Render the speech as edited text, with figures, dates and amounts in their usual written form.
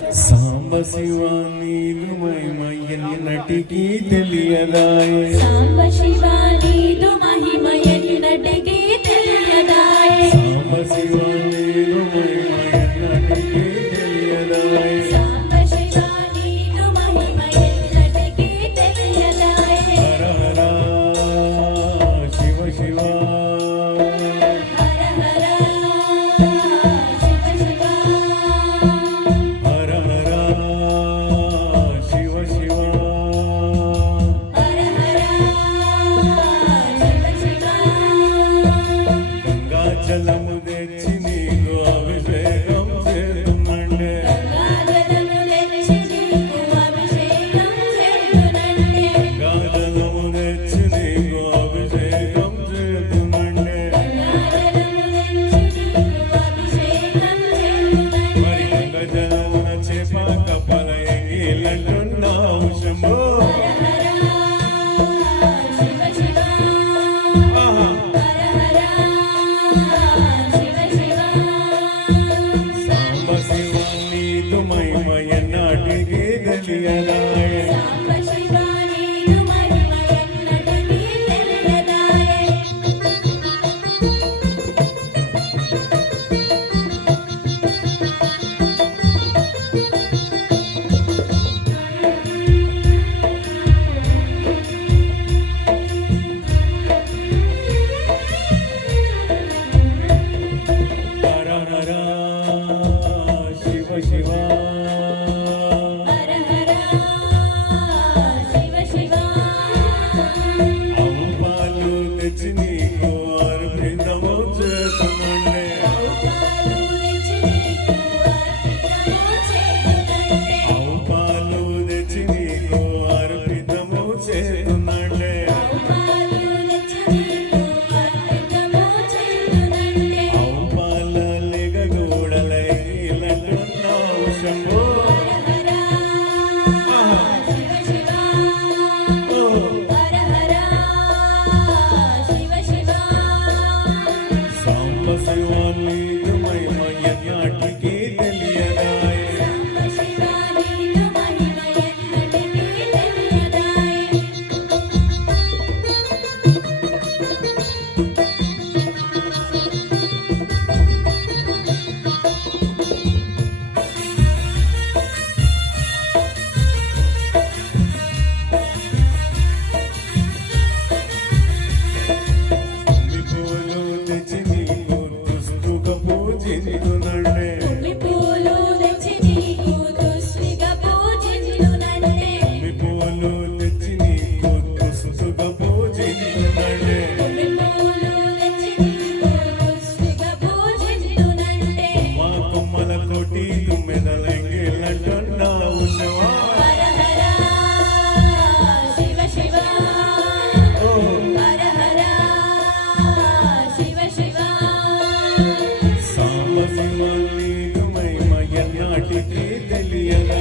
సాంబ శివ నీదు మహిమ ఎన్నటికీ తెలియదాయే సాంబ శివ నీదు మహిమ ఎన్నటికీ తెలియదాయే సాంబ శివ నీదు మహిమ ఎన్నటికీ తెలియదాయే సాంబ శివ నీదు మహిమ ఎన్నటికీ తెలియదాయే హర హర శివ శివ హర హర శివ శివ హర హర శివ శివ హర హర శివ శివ గంగా జలము తెచ్చి నీకు అభిషేకం చేస్తున్నండే గంగాజలము తెచ్చి నీకు అభిషేకం చేయునంటే గంగా జలము తెచ్చి నీకు అభిషేకం చేస్తున్నండే గంగాజలము తెచ్చి నీకు అభిషేకం చేయునంటే మరి గంగా జలమున చేప కప్పల ఎంగిలంటున్నావు శంభో హర హర శివ శివ ఆహా హర హర శివ శివ సాంబ శివ నీదు మహిమ ఎన్నటికీ తెలియదాయే సాంబ శివ నీదు మహిమ ఎన్నటికీ తెలియదాయే హర హర శివ శివ హర హర శివ శివ ఆవు పాలు తెచ్చి నీకు అర్పితము చేస్తున్నండే పాలు తెచ్చి నీకు అర్పితము చేయునంటే ఆవు పాలు తెచ్చి నీకు అర్పితము చేస్తున్నండే పాలు తెచ్చి నీకు అర్పితము చేయునంటే ఆవు పాల లెగగూడలైలంటున్నావు శంభో హర హర శివ శివ ఓ హర హర శివ శివ సాంబ శివ నీదు మహిమ ఎన్నటికీ తెలియదాయే సాంబ శివ నీదు మహిమ ఎన్నటికీ తెలియదాయే తుమ్మి పూలు తెచ్చి నీకు దుస్తుగా పూజించునండే తుమ్మి పూలు తెచ్చి నీకు దుస్విగా పూజించునంటే తుమ్మి పూలు తెచ్చి నీకు దుస్తుగా పూజించునండే తుమ్మి పూలు తెచ్చి నీకు దుస్విగా పూజించునంటే మా కొమ్మల కోటి తుమ్మెదలంగిలంటున్నావు శివా హర హర శివ శివ ఓ హర హర శివ శివ సాంబ శివ నీదు మహిమ ఎన్నటికీ తెలియదా